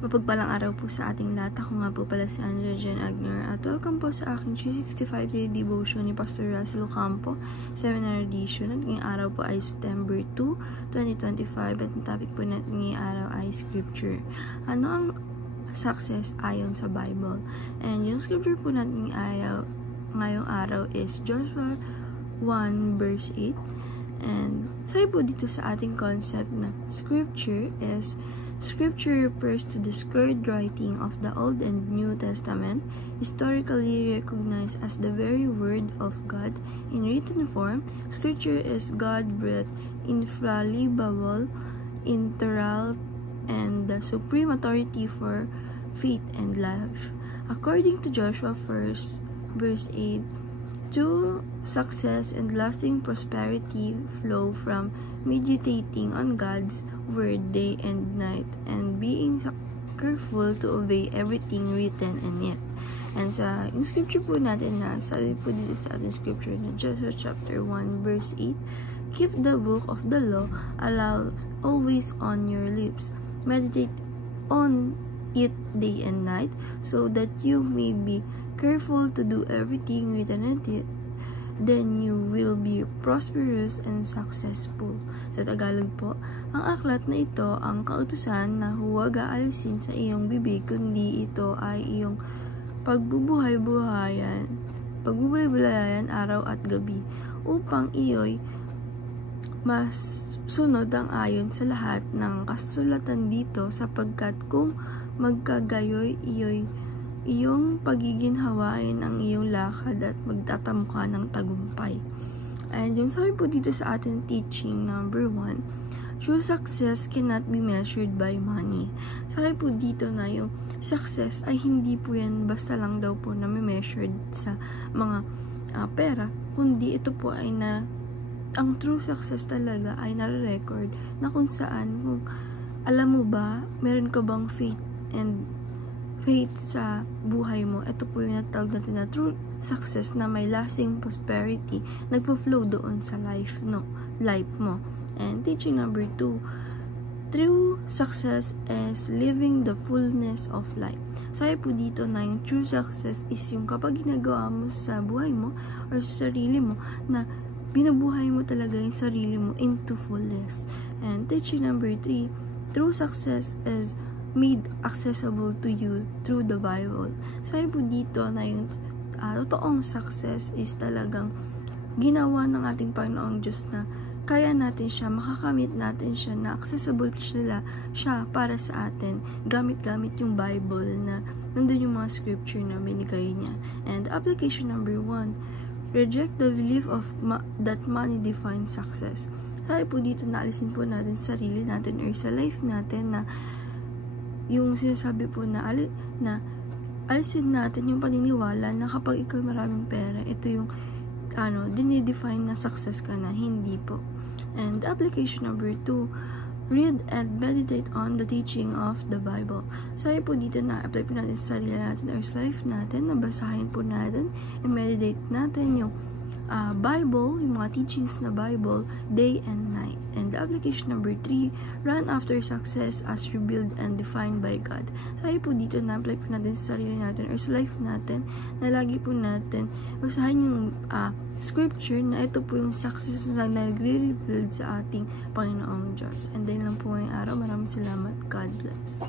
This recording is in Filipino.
Mapagpalang araw po sa ating lahat. Ako nga po pala si Andrea Jen Agner at welcome po sa aking 365 Daily Devotion ni Pastor Russell Ocampo, Seminar Edition. At ngayong araw po ay September 2, 2025 at ang topic po natin ngayong araw ay Scripture. Ano ang success ayon sa Bible? And yung Scripture po natin ngayong araw is Joshua 1 verse 8. And sabi po dito sa ating concept na Scripture refers to the sacred writing of the Old and New Testament, historically recognized as the very Word of God in written form. Scripture is God-breathed, infallible, inerrant, and the supreme authority for faith and life. According to Joshua 1 verse 8, true success and lasting prosperity flow from meditating on God's word day and night and being careful to obey everything written in it. And sa yung scripture po natin na sabi po dito sa ating scripture na Joshua chapter 1 verse 8, keep the book of the law always on your lips, meditate on it day and night, so that you may be careful to do everything written in it. Then you will be prosperous and successful. Sa Tagalog po, ang aklat na ito ang kautusan na huwag aalisin sa iyong bibig, kundi ito ay iyong pagbubuhay-buhayan araw at gabi, upang iyo'y mas sunod ang ayon sa lahat ng kasulatan dito, sapagkat kung magkagayoy iyo'y iyong pagiginhawain ang iyong lakad at magtatamo ka ng tagumpay. And yung sabi po dito sa ating teaching number 1, true success cannot be measured by money. Sabi po dito na yung success ay hindi po yan basta lang daw po na measured sa mga pera, kundi ito po ay ang true success talaga ay nare-record na kung saan, kung alam mo ba, meron ka bang faith sa buhay mo. Ito po yung natawag natin na true success na may lasting prosperity, nagpo-flow doon sa life mo. And teaching number 2, true success is living the fullness of life. Sabi po dito na yung true success is yung kapag ginagawa mo sa buhay mo or sa sarili mo na binubuhay mo talaga yung sarili mo into fullness. And teaching number 3, true success is made accessible to you through the Bible. Sabi po dito na yung totoong success is talagang ginawa ng ating Panginoong Diyos na kaya natin siya, makakamit natin siya, na accessible siya para sa atin, gamit-gamit yung Bible na nandun yung mga scripture na binigay niya. And application number 1, reject the belief of that money defines success. Sabi po dito na alisin po natin sa sarili natin or sa life natin na yung sinasabi po na alisin natin yung paniniwala na kapag ikaw maraming pera, ito yung dinidefine na success ka na. Hindi po. And application number 2, read and meditate on the teaching of the Bible. Sabi po dito na apply po natin sa sarili natin or sa life natin, nabasahin po natin and meditate natin yung Bible, yung mga teachings na Bible, day and night. And the application number 3, run after success as revealed and defined by God. Sabi po dito na apply po natin sa sarili natin or sa life natin, na lagi po natin basahin yung scripture na ito po yung success na nagre-revealed sa ating Panginoong Diyos. And then lang po ngayong araw. Maraming salamat. God bless.